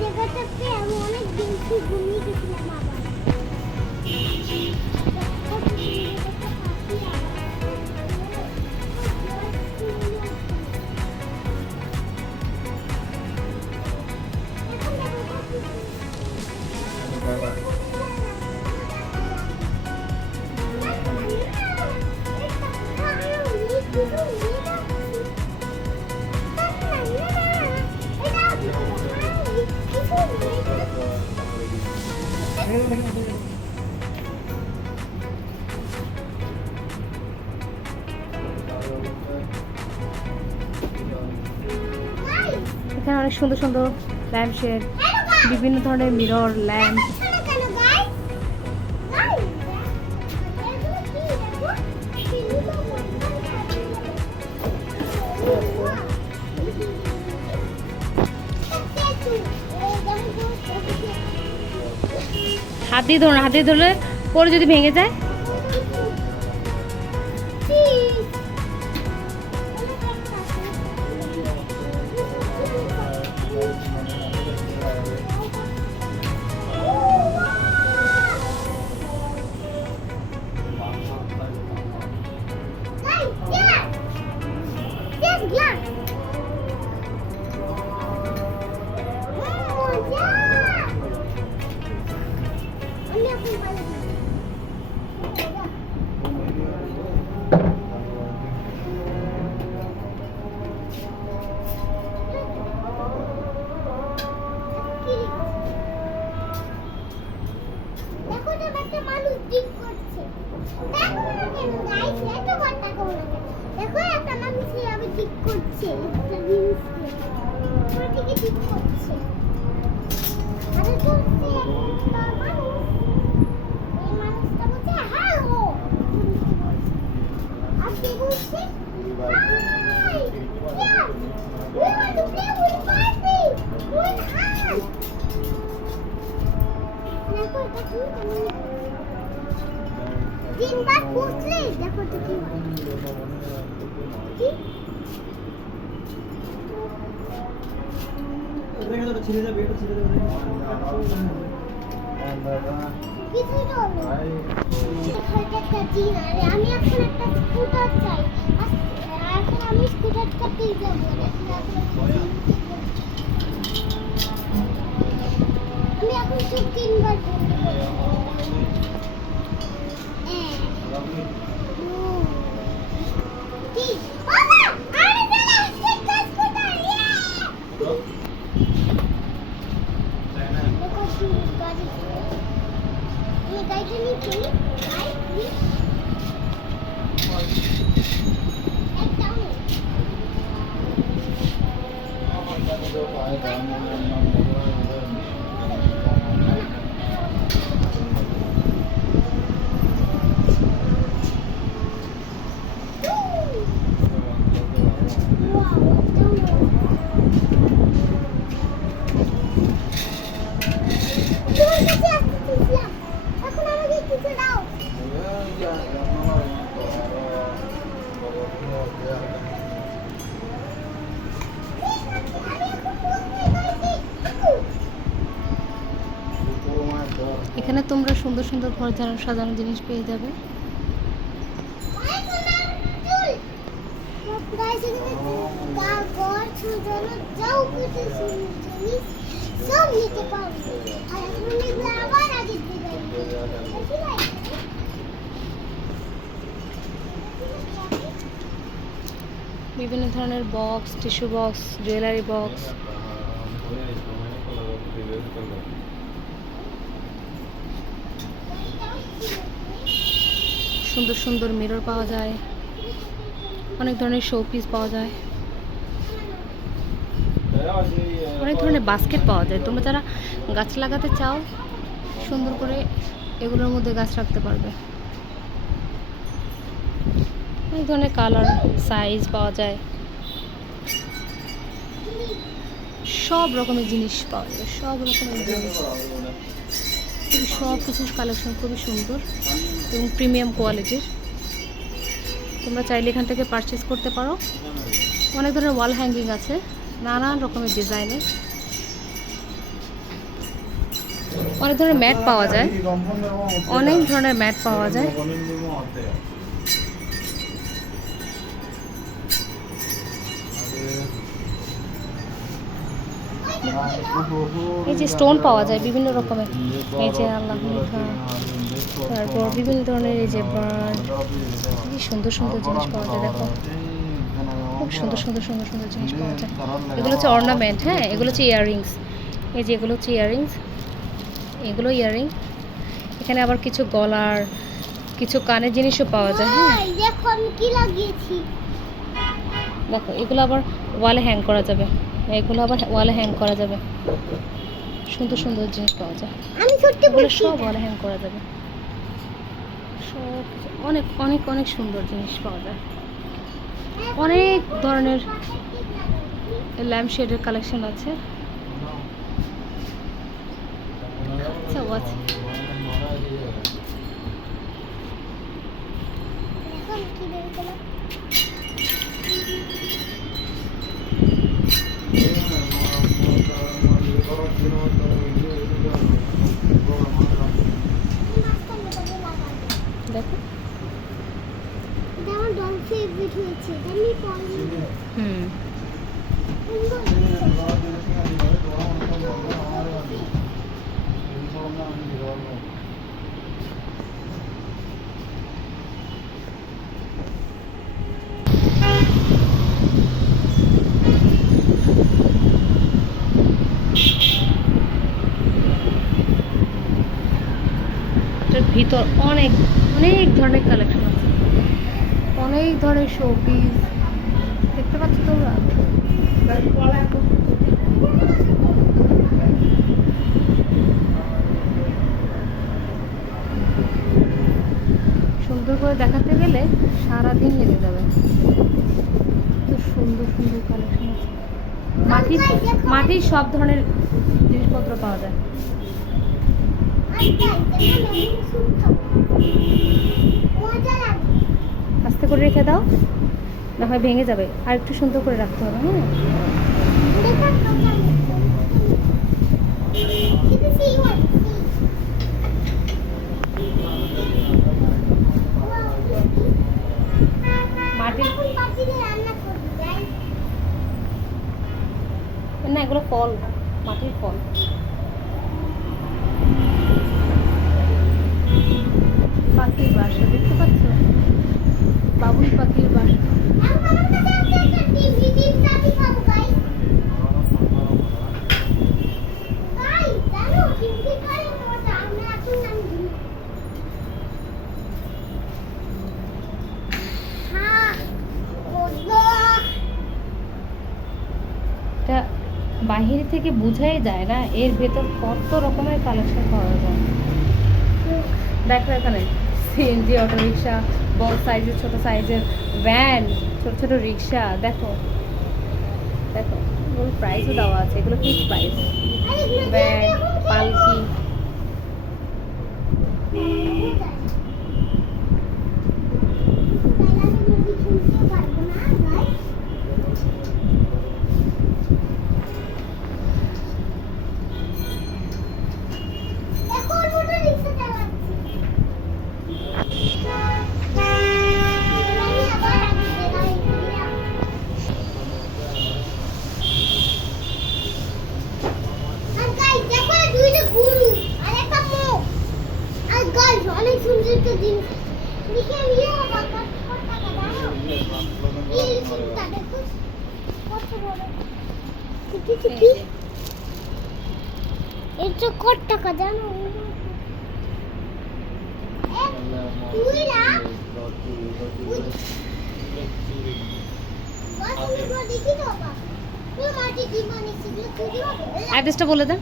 জায়গাটাতে আমি অনেক বেশি ঘুমিয়ে গেছিলাম আবার। এখানে অনেক সুন্দর সুন্দর ল্যাম্প শেড, বিভিন্ন ধরনের মিরর ল্যাম্প। হাত দিয়ে ধরুন, হাত দিয়ে ধরলে পরে যদি ভেঙে যায়। দেখো একটা মানুষ আমি ঠিক করছে, একটা রিলস ঠিক ঠিক করছে। আরে চলছে একটা মানুষ, এই মানুষটা বলছে হ্যালো, আর সে বলছে high, yes, we want to play with Barbie, with us. দেখো এটা কি তিনবার পুষলে দেখো তো কি হয়। ছিঁড়ে যাবে, এটা ছিঁড়ে যাবে। কিছুই তো হলো না। এখানে একটা জিন, আরে আমি এখন একটা স্কুটার চাই। এখন আমি স্কুটারটাতেই যাবো। আমি এখন শুধু তিনবার বলবো। এখন আমাকে কিছু দাও। এখানে তোমরা সুন্দর সুন্দর ঘর সাজানো জিনিস পেয়ে যাবে। বিভিন্ন ধরনের box, tissue box, jewellery box. সুন্দর সুন্দর মিরর পাওয়া যায়, অনেক ধরনের শো পিস পাওয়া যায়, অনেক ধরনের বাস্কেট পাওয়া যায়। তোমরা যারা গাছ লাগাতে চাও সুন্দর করে এগুলোর মধ্যে গাছ রাখতে পারবে। অনেক ধরনের কালার সাইজ পাওয়া যায়, সব রকমের জিনিস পাওয়া যায়, সব রকমের জিনিস। সব কিছুর কালেকশন খুবই সুন্দর এবং প্রিমিয়াম কোয়ালিটির। তোমরা চাইলে এখান থেকে পারচেস করতে পারো। অনেক ধরনের ওয়াল হ্যাঙ্গিং আছে নানান রকমের ডিজাইনের। অনেক ধরনের ম্যাট পাওয়া যায়, অনেক ধরনের ম্যাট পাওয়া যায়। এই যে স্টোন পাওয়া যায় বিভিন্ন রকমের, এই যে আল্লাহ লেখা, তারপর বিভিন্ন ধরনের এই যে বার্ড, কি সুন্দর সুন্দর জিনিস পাওয়া যায়। দেখো খুব সুন্দর সুন্দর সুন্দর সুন্দর জিনিস পাওয়া যায়। এগুলো হচ্ছে অর্নামেন্ট, হ্যাঁ এগুলো হচ্ছে ইয়াররিংস। এই যে এগুলো হচ্ছে ইয়াররিংস, এগুলো ইয়াররিং। এখানে আবার কিছু গলার, কিছু কানের জিনিসও পাওয়া যায়। হ্যাঁ ভাই দেখো আমি কি লাগিয়েছি। দেখো এগুলো আবার ওয়ালে হ্যাং করা যাবে, এগুলো আবার ওয়ালে হ্যাং করা যাবে। সুন্দর সুন্দর জিনিস পাওয়া যায়, আমি সত্যি এগুলো বলছি সব ওয়ালে হ্যাং করা যাবে। সব কিছু অনেক অনেক অনেক সুন্দর জিনিস পাওয়া যায়। অনেক ধরনের ল্যাম্প শেডের কালেকশন আছে। আচ্ছা আছে, দেখো আমি কি বের করলাম। মাঝখানে তবে লাগাবো। দেখো এটা আমার ডগ ফেভারিট হয়েছে, আমি পছন্দ। হুম এটার ভিতর অনেক অনেক ধরনের কালেকশন আছে, অনেক ধরনের শোপিস দেখতে পাচ্ছ তোমরা। সুন্দর করে দেখাতে গেলে সারাদিন লেগে যাবে, তো সুন্দর সুন্দর কালেকশন আছে। মাটির মাটির সব ধরনের জিনিসপত্র পাওয়া যায়। মজা লাগে। আস্তে করে রেখে দাও, না হয় ভেঙে যাবে। আর একটু সুন্দর করে রাখতে হবে। হ্যাঁ মাটির, না এগুলো ফল, মাটির ফল। পাখির বাসা দেখতে পাচ্ছ, বাবুই পাখির বাসা। এটা বাহির থেকে বোঝাই যায় না এর ভেতর কত রকমের কালেকশন পাওয়া যায়। দেখো এখানে সিএনজি অটো রিক্সা, বড় সাইজের ছোট সাইজের ভ্যান, ছোট ছোট রিক্সা। দেখো দেখো এগুলো প্রাইসও দেওয়া আছে, এগুলো ফিক্স প্রাইস। ভ্যান, পালকি, অনেক সুন্দর একটা জিনিস দেখে আমি কত টাকা দাও এই সুন্দরটা দেখো কত বড় চিঠি চিঠি এটা কত টাকা জানো তুই না দেখি তো বাবা তুই মাটি কি বানিয়েছিস তুই হবে অ্যাড্রেসটা বলে দেন।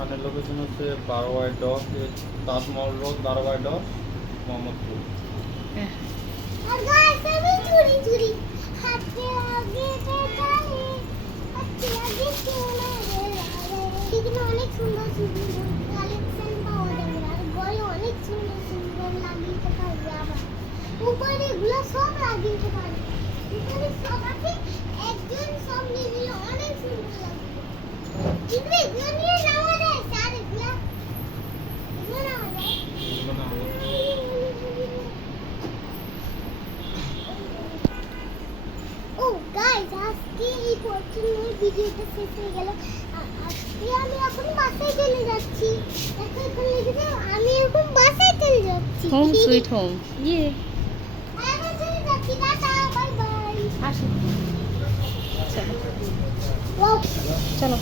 এখানের লোকেশন হচ্ছে বারোয়াই ডক, তাজমহল রোড, বারোয়াই ডক, মোহাম্মদপুর। আর গাইস আমি চুরি চুরি হাতে আগে বেটালে হাতে আগে চলে এখানে অনেক সুন্দর সুন্দর কালেকশন পাওয়া যাবে আর গলে অনেক সুন্দর সুন্দর লাগিয়ে পারবে আবার উপরে এগুলো সব লাগিয়ে পারবে উপরে সব আছে একজন সব নিয়ে অনেক সুন্দর লাগবে জন্য ভিডিওটা শেষ হয়ে গেল। আজকে আমি এখন বাসায় চলে যাচ্ছি। দেখো এখানে লিখেছে আমি এখন বাসায় চলে যাচ্ছি। Home sweet home. ইয়ে আমি চলে যাচ্ছি, টাটা, বাই বাই। আসো, চলো ও চলো।